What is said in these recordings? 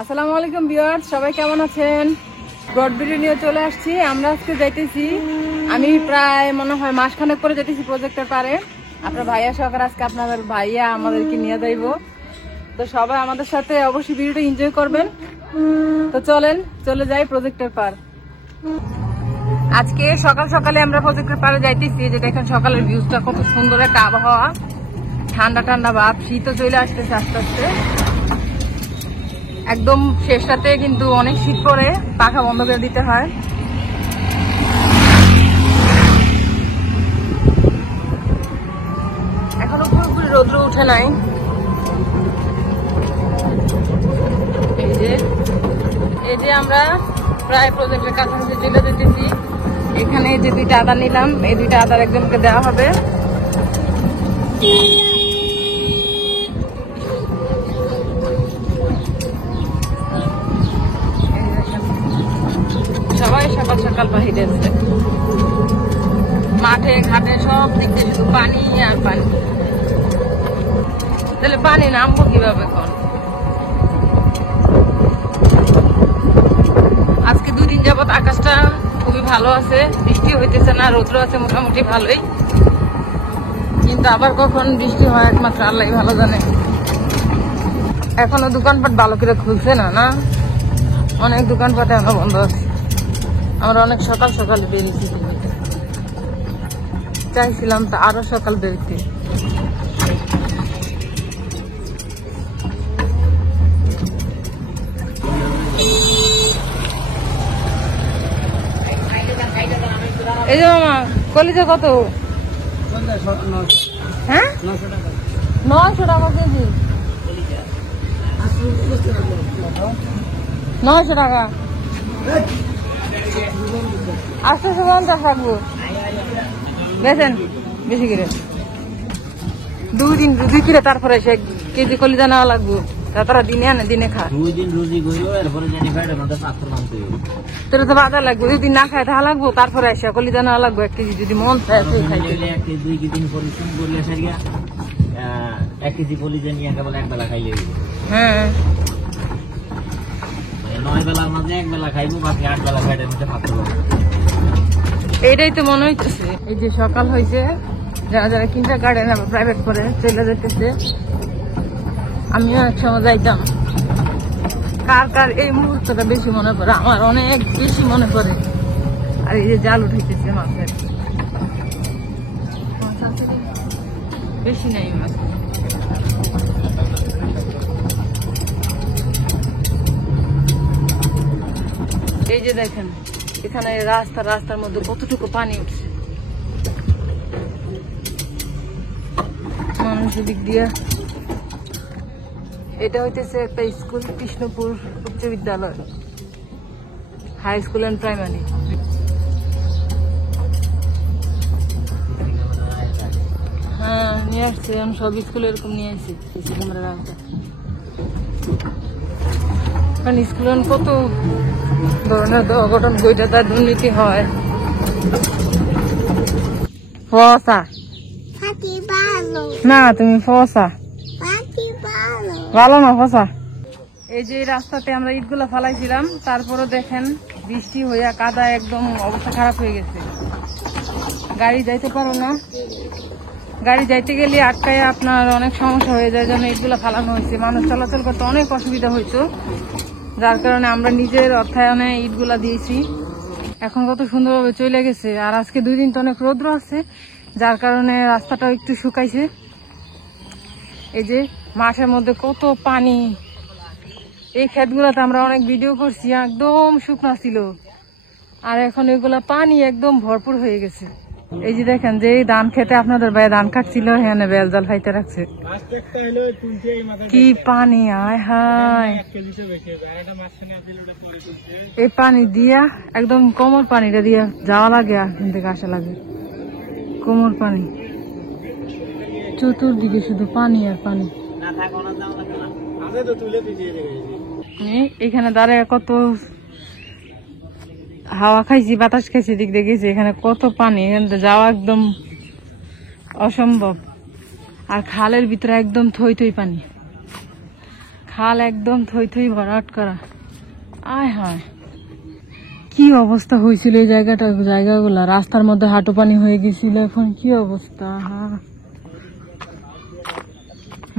আসসালামু আলাইকুম ভিউয়ার্স, সবাই কেমন আছেন? ব্রড ভিডিও নিয়ে চলে আসছি। আমরা আজকে যাইতেছি, আমি প্রায় মনে হয় মাসখানেক পরে যাইতেছি প্রজেক্টের পারে। আপনার ভাইয়া সহকারে আজকে আপনাদের ভাইয়া আমাদেরকে নিয়ে যাইব। তো সবাই আমাদের সাথে অবশ্যই ভিডিওটা এনজয় করবেন। তো চলেন চলে যাই প্রজেক্টের পার। আজকে সকাল সকালে আমরা প্রজেক্টের পারে যাইতেছি। যে দেখেন সকালের ভিউজটা কত সুন্দর একটা আবহাওয়া, ঠান্ডা ঠান্ডা ভাব, শীতও চলে আসতেছে আস্তে আস্তে। একদম শেষ রাতে কিন্তু অনেক শীত পড়ে, পাখা বন্ধ করে দিতে হয়। এখনো পুরোপুরি রৌদ্র উঠে নাই। এই যে আমরা প্রায় প্রজেক্টের কাছাকাছি চলে যেতেছি। এখানে যে দুইটা আদা নিলাম, এই দুইটা আদার একজনকে দেওয়া হবে। সবাই সকাল সকাল বাহিরে আছে, মাঠে ঘাটে সব দিক দিয়ে শুধু পানি আর পানি। তাহলে পানি নামবো কিভাবে? এখন আজকে 2 দিন যাবত আকাশটা খুবই ভালো আছে, বৃষ্টি হইতেছে না, রৌদ্র আছে মোটামুটি ভালোই, কিন্তু আবার কখন বৃষ্টি হয় একমাত্র আল্লাহ ভালো জানে। এখনো দোকানপাট ভালো করে খুলছে না, না অনেক দোকানপাট এখনো বন্ধ আছে। আমরা অনেক সকাল সকাল বেরিয়েছি, চাইছিলাম তো আরো সকাল বেরোতে। এই যে মামা, কলিজা কত? হ্যাঁ, 900 টাকা কেজি। 900 টাকা 850 রাখবো। বেছেন বেশি করে 2 দিন রুজি কিরে, তারপরে 1 কেজি কলিজা নেওয়া লাগবো। তারা দিনে আনে দিনে খা। 2 দিন রুজি করো, এরপরে জানি ভাইটার মধ্যে 500 নামতে হবে। তোর তো বাধা লাগবে, যদি না খায় তাহা লাগবো। তারপরে এসে কলিজা নেওয়া লাগবো 1 কেজি, যদি মন চায় খাইতে। 1 কেজি 2 কেজি দিন পরিশ্রম করলে সারিয়া 1 কেজি কলিজা নিয়ে কেবল এক বেলা খাইলে হইবে। হ্যাঁ, 9 বেলার মধ্যে 1 বেলা খাইবো, বাকি 8 বেলা ভাইটার মধ্যে 500 হবে। এইটাই তো মনে হইতেছে। এই যে সকাল হয়েছে, যারা যারা কিন্টার গার্ডেন আবার প্রাইভেট করে চলে যেতেছে। আমিও এক সময় যাইতাম। কার কার এই মুহূর্তটা বেশি মনে পড়ে? আমার অনেক বেশি মনে পড়ে। আর এই যে জাল উঠাইতেছে মাছের, বেশি নাই মাছ। এই যে দেখেন এখানে রাস্তার মধ্যে কতটুকু পানি উঠছে। মানুষ দিক দিয়ে, এটা হইতেছে একটা স্কুল, কৃষ্ণপুর উচ্চ বিদ্যালয়, হাই স্কুল এন্ড প্রাইমারি। হ্যাঁ, নিয়ে আসছে, আমি সব স্কুল এরকম নিয়ে আসছি। কারণ স্কুলে কত ধরনের অঘটন বইটা তার দুর্নীতি হয়। ফসা না, তুমি ফসা ভালো না, ফসা। এই যে রাস্তাতে আমরা ইটগুলা ফালাইছিলাম, তারপরে দেখেন বৃষ্টি হইয়া কাদা একদম অবস্থা খারাপ হয়ে গেছে। গাড়ি যাইতে পারো না, গাড়ি যাইতে গেলে আটকায় আপনার অনেক সমস্যা হয়ে যায়। যেন ইটগুলা ফালানো হয়েছে, মানুষ চলাচল করতে অনেক অসুবিধা হয়েছে, যার কারণে আমরা নিজের অর্থায়নে ইটগুলা দিয়েছি। এখন কত সুন্দরভাবে চলে গেছে। আর আজকে 2 দিন তো অনেক রৌদ্র আছে, যার কারণে রাস্তাটাও একটু শুকাইছে। এই যে মাঠের মধ্যে কত পানি। এই ক্ষেতগুলোতে আমরা অনেক ভিডিও করছি, একদম শুকনো ছিল, আর এখন এগুলা পানি একদম ভরপুর হয়ে গেছে। এই যে দেখেন যে ধান খেতে আপনাদের ভাই ধান কাটছিল, হ্যাঁ বেল জাল ফাইতে রাখছে। কি পানি, আয় হায়। এই পানি দিয়া একদম কোমর, পানিটা দিয়া যাওয়া লাগে, এখান থেকে আসা লাগে কোমর পানি। চতুর্দিকে শুধু পানি আর পানি। এখানে দাঁড়ায় কত হাওয়া খাইছি, বাতাস খাইছি, দিক দিয়ে গেছি। এখানে কত পানি, এখানে যাওয়া একদম অসম্ভব। আর খালের ভিতরে একদম থই থই পানি। খাল একদম থই থই ভরাট করা। আয় হায়, কি অবস্থা হয়েছিল এই জায়গাগুলা, রাস্তার মধ্যে হাঁটু পানি হয়ে গেছিল, এখন কি অবস্থা।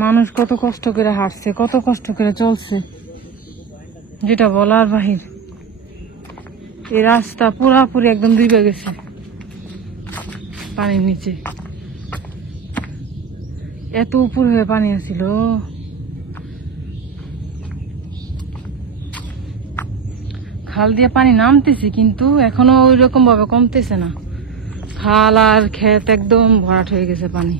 মানুষ কত কষ্ট করে হাঁটছে, কত কষ্ট করে চলছে, যেটা বলার বাহির। এই রাস্তা পুরাপুরি একদম ডুবে গেছে পানির নিচে, এত উপর হয়ে পানি আছিল। খাল দিয়ে পানি নামতেছে কিন্তু এখনো ওই রকম ভাবে কমতেছে না। খাল আর ক্ষেত একদম ভরাট হয়ে গেছে পানি।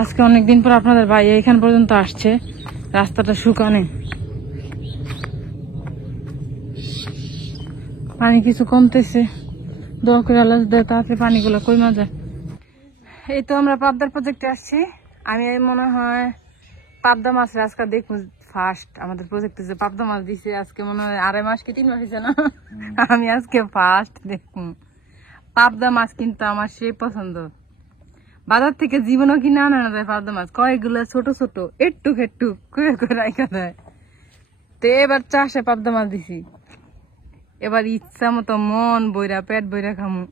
আজকে অনেকদিন পর আপনাদের ভাই এখান পর্যন্ত আসছে, রাস্তাটা শুকানে, পানি কিছু কমতেছে। দোয়া করে আল্লাহ তাড়াতাড়ি পানিগুলো কমা যায়। এই তো আমরা পাবদার প্রজেক্টে আসছি। আমি মনে হয় পাবদা মাছের আজকে দেখবো ফার্স্ট। আমাদের প্রজেক্টে যে পাবদা মাছ দিছে আজকে মনে হয় 2.5 মাস কি 3 মাস হয়েছে না, আমি আজকে ফার্স্ট দেখবো পাবদা মাছ। কিন্তু আমার সেই পছন্দ, বাজার থেকে জীবনও কিনে আনা না যায় পাবদা মাছ, কয়েকগুলো ছোট ছোট একটু একটু করে রাখা দেয়। তো এবার চাষে পাবদা মাছ দিছি, এবার ইচ্ছা মতো মন বইরা পেট বইরা খামু।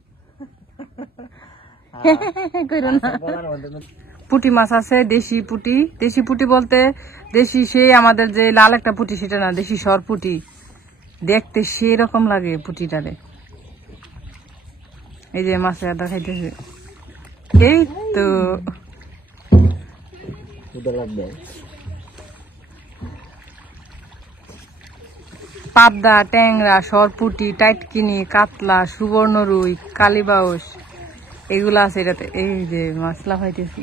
পুঁটি মাছ আছে, দেশি পুঁটি। দেশি পুঁটি বলতে দেশি সেই আমাদের যে লাল একটা পুঁটি সেটা না, দেশি সর পুঁটি, দেখতে সেই রকম লাগে পুঁটিটারে। এই যে মাছের আদা খাইতেছে, এই তো পাবদা, ট্যাংরা, সরপুটি, টাইটকিনি, কাতলা, সুবর্ণ রুই, কালীবাউস এগুলো আছে এটাতে। এই যে মশলা খাইতেছি,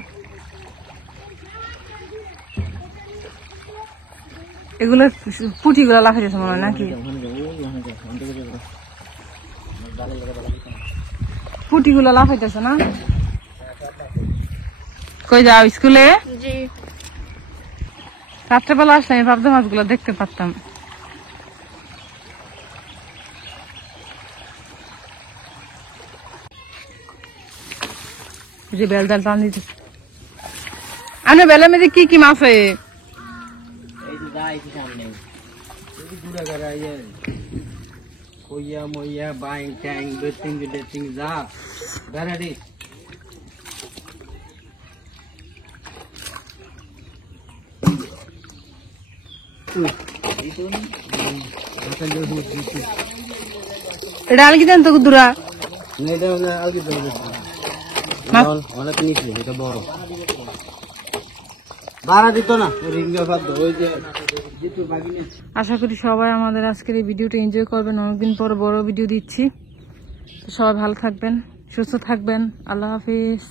এগুলো পুঁটিগুলো লাফাইতেছে মনে হয় নাকি, পুঁটিগুলো লাফাইতেছে না? কই যাও স্কুলে? রাত্রেবেলা আসলে আমি পাবদা মাছগুলো দেখতে পারতাম। যে বেলদাল টান দিতেছে। আরে বেলের মধ্যে কি কি মাছ হয়? কইয়া মইয়া বাইং ট্যাং বেটিং ডেটিং যা বেরাডি। এটা আলগি দেন তো দূরা। আশা করি সবাই আমাদের আজকের এই ভিডিওটা এনজয় করবেন। অনেকদিন পর বড় ভিডিও দিচ্ছি। সবাই ভালো থাকবেন, সুস্থ থাকবেন। আল্লাহ হাফিজ।